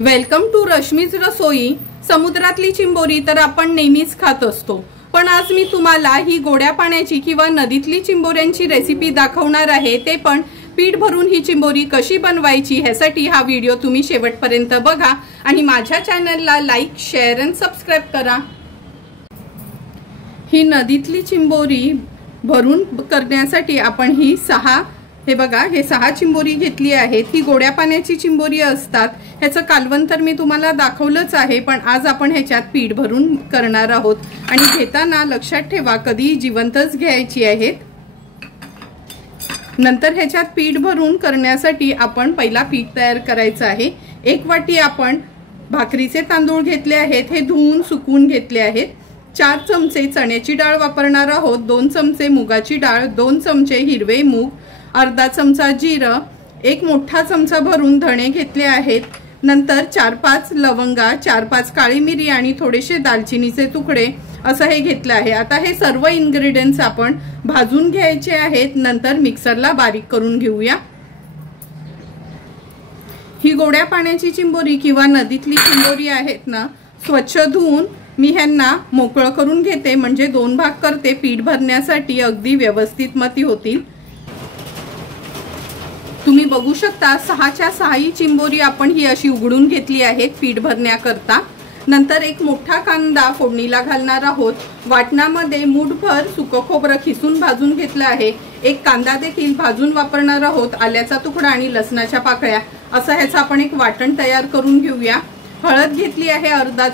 Welcome to Rashmi's रसोई। समुद्रातली चिंबोरी तर आपण नेहमीच खात असतो, पण आज मी तुम्हाला ही गोड्या पाण्याची किंवा नदीतली चिंबोऱ्यांची रेसिपी दाखवणार आहे। ते पण पीठ भरून ही चिंबोरी कशी बनवायची ह्यासाठी हा व्हिडिओ तुम्ही शेवटपर्यंत बघा आणि माझ्या चॅनलला लाईक, शेअर आणि सबस्क्राइब करा। ही नदीतली चिंबोरी भरून करण्यासाठी आपण ही हे बघा, हे 6 चिंबोरी घेतली आहेत। ही गोड्या पाण्याची चिंबोरी असतात। ह्याचं कालवण तर मी तुम्हाला दाखवलंच आहे, पण आज आपण ह्याच्यात पीठ भरून करणार आहोत आणि घेताना लक्षात ठेवा कधी जिवंतच घ्यायची आहेत। नंतर ह्याच्यात पीठ भरून करण्यासाठी आपण पहिला पीठ तयार करायचं आहे। 1 वाटी आपण भाकरीचे तांदूळ घेतले आहेत, हे धुवून सुकवून घेतले आहेत। 4 चमचे चण्याची डाळ वापरणार आहोत, 2 चमचे मुगाची डाळ, 2 चमचे हिरवे मूग, अर्धा चमचा जिरं, 1 मोठा चमचा भरून धणे घेतले आहेत। नंतर 4-5 लवंगा, 4-5 काळी मिरी आणि थोडेसे दालचिनीचे तुकडे असं हे घेतलं आहे। आता हे सर्व इन्ग्रेडियंट्स आपण भाजून घ्यायचे आहेत, नंतर मिक्सरला बारीक करून घेऊया। ही गोड्या पाण्याची चिंबोरी किंवा नदीतली चिंबोरी आहेत ना, स्वच्छ धुवून मी ह्यांना मोकळं करून घेते, म्हणजे 2 भाग करते पीठ भरण्यासाठी, अगदी व्यवस्थित मती होतील। तुम्ही बघू शकता 6च्या 6 चिंबोरी आपण ही अशी उघडून घेतली आहेत पीठ भरण्याकरता। नंतर 1 मोठा कांदा फोडणीला घालणार आहोत। वाटणामध्ये मूठभर सुकं खोबरं खिसून भाजून घेतलं आहे। 1 कांदा देखील भाजून वापरणार आहोत। आल्याचा तुकडा आणि लसणाच्या पाकळ्या असं ह्याचं आपण एक वाटण तयार करून घेऊया। हळद घेतली आहे अर्धा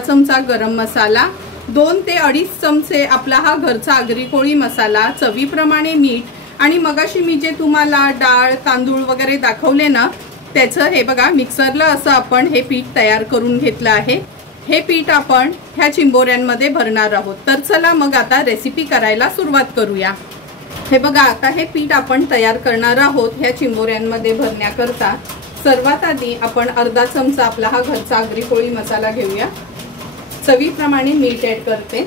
चमचा गरम मसाला, 2 ते 2.5 चमचे आपला हा घरचा आगरी कोळी मसाला, चवीप्रमाणे मीठ आणि मगाशी मी जे तुम्हाला डाळ तांदूळ वगैरे दाखवले ना, त्याचं हे बघा मिक्सरला असं आपण हे पीठ तयार करून घेतलं आहे। हे पीठ आपण ह्या चिंबोऱ्यांमध्ये भरणार आहोत। तर चला मग आता रेसिपी करायला सुरुवात करूया। हे बघा, आता हे पीठ आपण तयार करणार आहोत ह्या चिंबोऱ्यांमध्ये भरण्याकरता। सर्वात आधी आपण अर्धा चमचा आपला हा घरचा आगरी कोळी मसाला घेऊया। चवीप्रमाणे मीठ ऍड करते,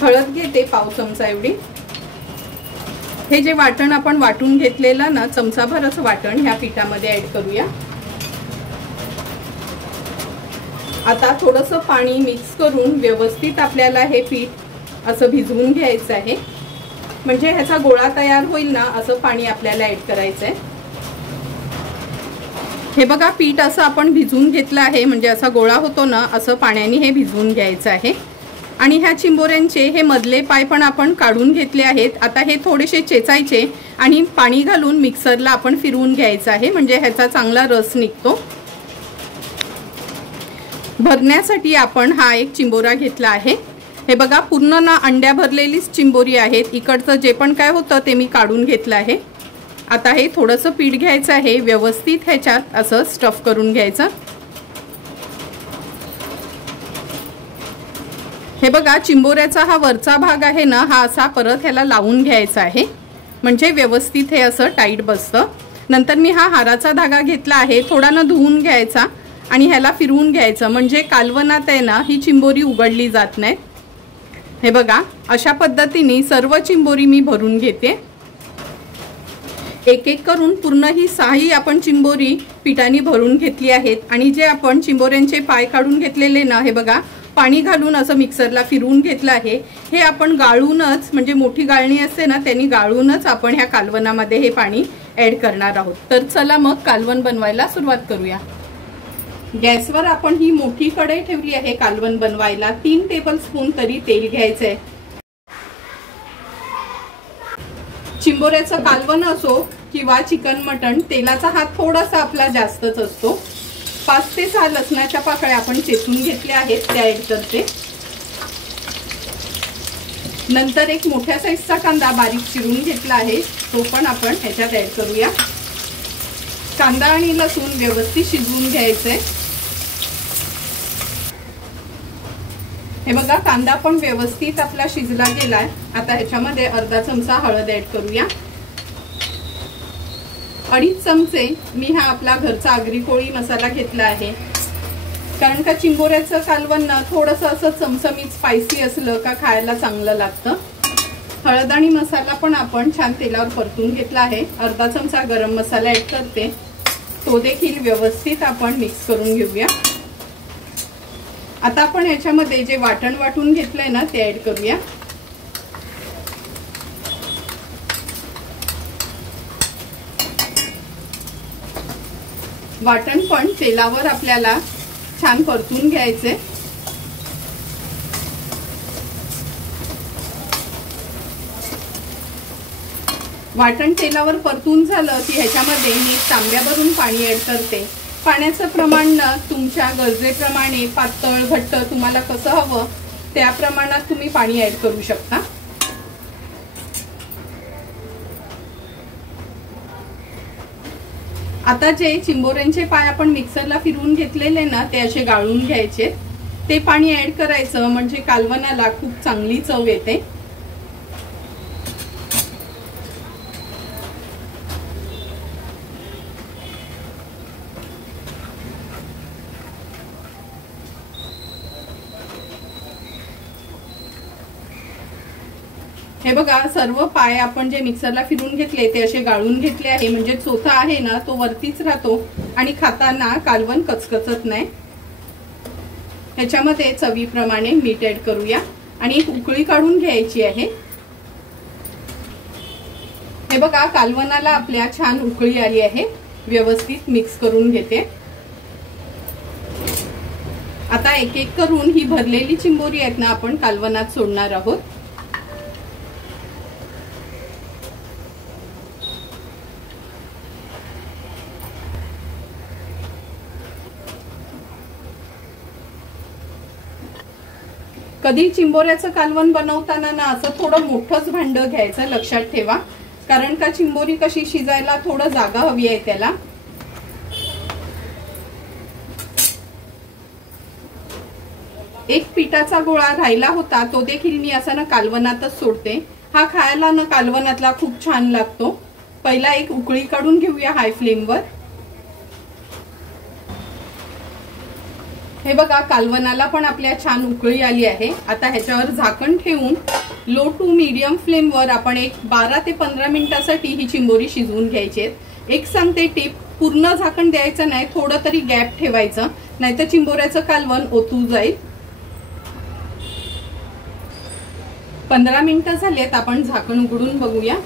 हळद घेते पाव चमचा एवढी। हे जे वाटण आपण वाटून घेतलेलं ना, चमचाभरच वाटण ह्या पिठामध्ये ऍड करूया। आता थोडंसं पाणी मिक्स करून व्यवस्थित आपल्याला हे पीठ असं भिजवून घ्यायचं आहे, म्हणजे ह्याचा गोळा तयार होईल ना, असं पाणी आपल्याला ऍड करायचं आहे। हे बघा, पीठ असं आपण भिजवून घेतलं आहे, म्हणजे असा गोळा होतो ना, असं पाण्याने हे भिजवून घ्यायचं आहे। आणि ह्या चिंबोऱ्यांचे हे मधले पाय पण आपण काढून घेतले आहेत। आता हे थोडेसे चेचायचे आणि पाणी घालून मिक्सरला आपण फिरवून घ्यायचं आहे, म्हणजे ह्याचा चांगला रस निघतो। भरण्यासाठी आपण हा 1 चिंबोरा घेतला आहे। हे बघा, पूर्ण ना अंड्या भरलेलीच चिंबोरी आहेत। इकडचं जे पण काय होतं ते मी काढून घेतलं आहे। आता हे थोडंसं पीठ घ्यायचं आहे, व्यवस्थित ह्याच्यात असं स्टफ करून घ्यायचं। हे बघा, चिंबोऱ्याचा हा वरचा भाग आहे ना, हा असा परत ह्याला लावून घ्यायचा आहे, म्हणजे व्यवस्थित हे असं टाईट बसतं। नंतर मी हा हाराचा धागा घेतला आहे, थोडा न धुवून घ्यायचा आणि ह्याला फिरवून घ्यायचं, म्हणजे कालवनात आहे ना ही चिंबोरी उघडली जात नाही। हे बघा, अशा पद्धतीने सर्व चिंबोरी मी भरून घेते। एक एक करून पूर्ण ही 6 आपण चिंबोरी पिठाने भरून घेतली आहेत। आणि जे आपण चिंबोऱ्यांचे पाय काढून घेतलेले ना, हे बघा पाणी घालून असं मिक्सरला फिरवून घेतलं आहे। हे आपण गाळूनच, म्हणजे मोठी गाळणी असते ना, त्यांनी गाळूनच आपण ह्या कालवनामध्ये हे पाणी ऍड करणार आहोत। तर चला मग कालवण बनवायला सुरुवात करूया। गॅसवर आपण ही मोठी कढई ठेवली आहे कालवण बनवायला। 3 टेबलस्पून तरी तेल घ्यायचंय। चिंबोऱ्याचं कालवण असो किंवा चिकन मटण, तेलाचा हात थोडासा आपला जास्तच असतो। 5 ते 6 लसणाच्या पाकळ्या आपण चेचून घेतल्या आहेत, त्या ऍड करते। नंतर 1 मोठ्या साईजचा कांदा बारीक चिरून घेतला आहे, तो पण आपण ह्याच्यात ऍड करूया। कांदा आणि लसूण व्यवस्थित शिजवून घ्यायचंय। हे बघा, कांदा पण व्यवस्थित आपला शिजला गेलाय। आता ह्याच्यामध्ये अर्धा चमचा हळद ऍड करूया। 2.5 चमचे मी हा आपला घरचा आगरी कोळी मसाला घेतला आहे, कारण का चिंबोऱ्याचं कालवण ना थोडंसं असं चमचमीत स्पायसी असलं का खायला चांगलं लागतं। हळद आणि मसाला पण आपण छान तेलावर परतून घेतला आहे। अर्धा चमचा गरम मसाला ऍड करते, तो देखील व्यवस्थित आपण मिक्स करून घेऊया। आता आपण याच्यामध्ये जे वाटण वाटून घेतलंय ना ते ऍड करूया। वाटण पण तेलावर आपल्याला छान परतून घ्यायचे। वाटण तेलावर परतून झालं की ह्याच्यामध्ये मी तांब्याभरून पाणी ऍड करते। पाण्याचं प्रमाण तुमच्या गरजेप्रमाणे पातळ घट्ट तुम्हाला कसं हवं त्या प्रमाणात तुम्ही पाणी ऍड करू शकता। आता जे चिंबोऱ्यांचे पाय आपण मिक्सरला फिरवून घेतलेले ना ते असे गाळून घ्यायचे। ते पाणी ऍड करायचं म्हणजे कालवणाला खूप चांगली चव येते। हे बघा सर्व पाय आपण जे मिक्सरला फिरून घेतले ते असे गाळून घेतले आहे, म्हणजे चोथा आहे ना तो वरतीच राहतो आणि खाताना कालवण कचकचत नाही। ह्याच्यामध्ये चवीप्रमाणे मीठ ऍड करूया आणि एक उकळी काढून घ्यायची आहे। हे बघा कालवणाला आपल्या छान उकळी आली आहे। व्यवस्थित मिक्स करून घेते। आता एक एक करून ही भरलेली चिंबोरी आहेत ना आपण कालवणात सोडणार आहोत। कधी चिंबोऱ्याचं कालवण बनवताना ना असं थोडं मोठंच भांड घ्यायचं, लक्षात ठेवा, कारण का चिंबोरी कशी शिजायला थोडं जागा हवी आहे त्याला। एक पिठाचा गोळा राहिला होता तो देखील मी असा ना कालवणातच सोडते। हा खायला ना कालवणातला खूप छान लागतो। पहिला एक उकळी काढून घेऊया हाय फ्लेमवर। हे बघा कालवणाला पण आपल्या छान उकळी आली आहे। आता ह्याच्यावर झाकण ठेवून लो टू मीडियम फ्लेमवर आपण एक 12 ते 15 मिनिटांसाठी ही चिंबोरी शिजवून घ्यायची आहे। एक सांगते टिप, पूर्ण झाकण द्यायचं नाही, थोडं तरी गॅप ठेवायचं, नाहीतर चिंबोऱ्याचं कालवण ओतू जाईल। 15 मिनिटं झालेत, आपण झाकण उघडून बघूया।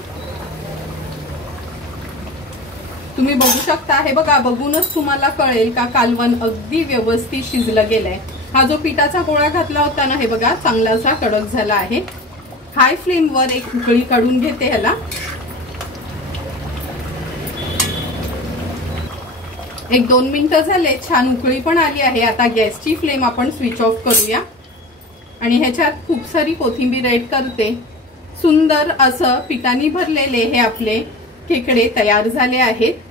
तुम्ही बघू शकता, हे बघा बघूनच तुम्हाला कळेल का कालवण अगदी व्यवस्थित शिजलं गेलंय। हा जो पिठाचा गोळा घातला होता ना हे बघा चांगलासा कडक झाला आहे। हाय फ्लेमवर एक उकळी काढून घेते ह्याला। एक 2 मिनिटं झाले, छान उकळी पण आली आहे। आता गॅसची फ्लेम आपण स्विच ऑफ करूया आणि ह्याच्यात खूप सारी कोथिंबीर ऍड करते। सुंदर असं पिठाने भरलेले हे आपले खेकडे तयार झाले आहेत।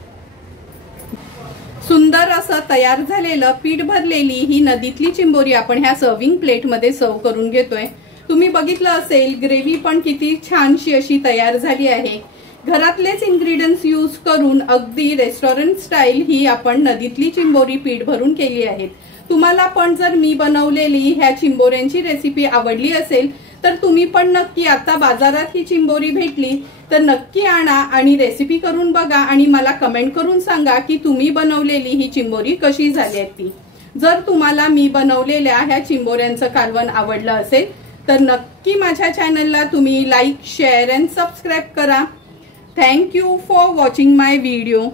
सुंदर असं तयार झालेलं पीठ भरलेली ही नदीतली चिंबोरी आपण ह्या सर्विंग प्लेट मध्ये सर्व करून घेतोय। तुम्ही बघितलं असेल ग्रेव्ही पण किती छानशी अशी तयार झाली आहे। घरातलेच इन्ग्रेडियंट्स यूज करून अगदी रेस्टॉरंट स्टाईल ही आपण नदीतली चिंबोरी पीठ भरून केली आहे। तुम्हाला पण जर मी बनवलेली ह्या चिंबोऱ्यांची रेसिपी आवडली असेल तर तुम्ही पण नक्की, आता बाजारात ही चिंबोरी भेटली तर नक्की आणा आणि रेसिपी करून बघा आणि मला कमेंट करून सांगा की तुम्ही बनवलेली ही चिंबोरी कशी झाली आहे ती। जर तुम्हाला मी बनवलेल्या ह्या चिंबोऱ्यांचं कालवण आवडलं असेल तर नक्की माझ्या चॅनलला तुम्ही लाईक, शेअर अँड सबस्क्राईब करा। Thank you for watching my video.